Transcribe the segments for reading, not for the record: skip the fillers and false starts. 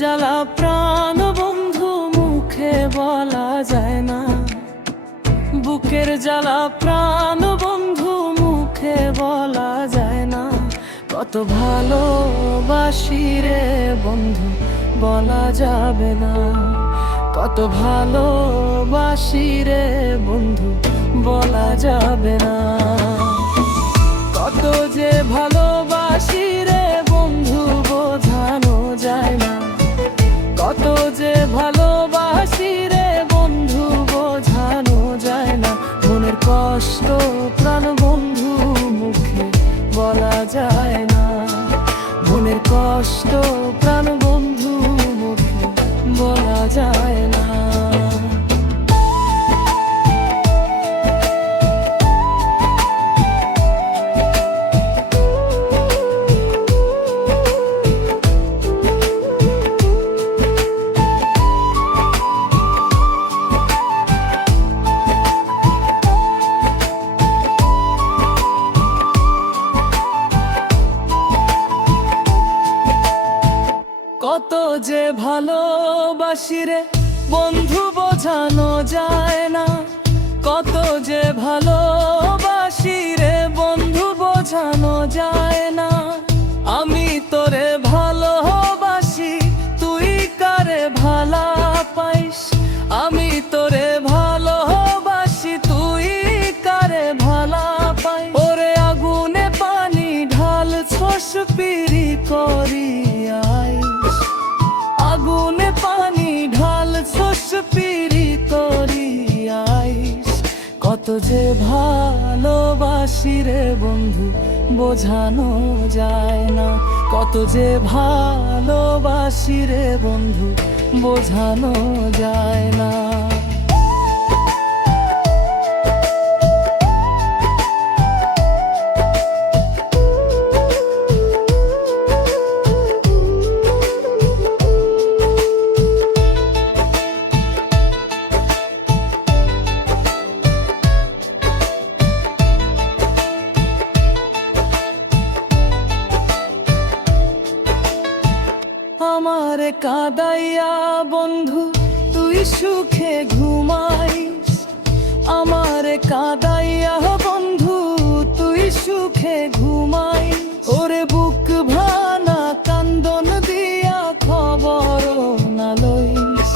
জ্বালা প্রাণ বন্ধু মুখে বলা যায় না, বুকের জ্বালা প্রাণ বন্ধু মুখে বলা যায় না। কত ভালোবাসি রে বন্ধু বলা যাবে না, কত ভালোবাসি রে বন্ধু বলা যাবে না। কত যে ভালোবাসি রে বন্ধু বোঝানো যায় না, কত যে ভালোবাসি রে বন্ধু বোঝানো যায় না। মনের কষ্ট প্রাণ বন্ধু মুখে বলা যায় না, মনের কষ্ট প্রাণ বন্ধু মুখে বলা যায় না। কত যে ভালোবাসি রে বন্ধু বোঝানো যায় না, কত যে ভালোবাসি রে বন্ধু বোঝানো যায় না। আমি তোরে ভালোবাসি তুই কারে ভালা পাইস, আমি তোরে ভালোবাসি তুই কারে ভালা পাই। ওরে আগুনে পানি ঢাল ছোস পিরি করিয়াই, আগুনে পানি ঢাল ছোস পিরি করিয়াইস। কত যে ভালোবাসি রে বন্ধু বোঝানো যায় না, কত যে ভালোবাসি রে বন্ধু বোঝানো যায় না। আমারে কাঁদাইয়া বন্ধু তুই সুখে ঘুমাইস, আমারে কাঁদাইয়া বন্ধু তুই সুখে ঘুমাইস। ওরে বুক ভানা কান্দন দিয়া খবর না লইস,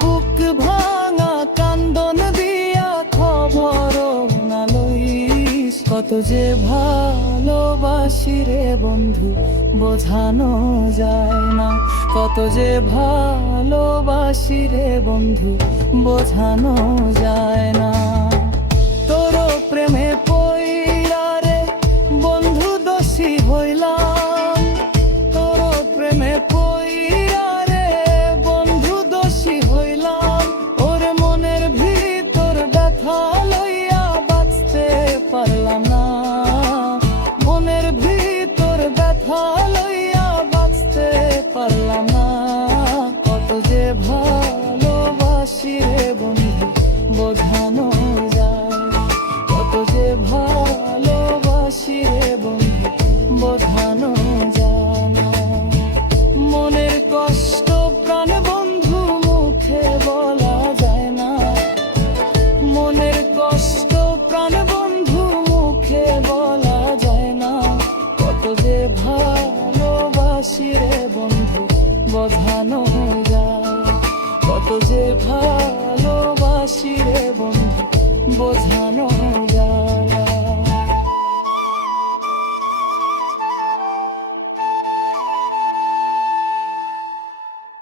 বুক ভাঙা কান্দন দিয়া খবর না লইস। কত যে ভালোবাসি রে বন্ধু বোঝানো যায় না, কত যে ভালোবাসি রে বন্ধু বোঝানো যায় না। তোর প্রেমে পইরা রে বন্ধু দোষী হইলাম, তোর প্রেমে পইরা রে বন্ধু দোষী হইলাম। ওর মনের ভিতর ব্যথা লইয়া বাঁচতে পারলাম না, মনের ভিতর ব্যথা লইয়া বাঁচতে পারলাম না। কত যে ভালোবাসি রে বন্ধু বোঝানো যায়, কত যে ভালোবাসি রে বন্ধু বোঝানো যায় না। মনের কষ্ট প্রাণ বন্ধু মুখে বলা যায় না, মনের কষ্ট প্রাণ বন্ধু মুখে বলা যায় না। কত যে ভালোবাসি রে বন্ধু বোঝানো যায়, কত যে ভালোবাসি রে বন্ধু বোঝানো যায়।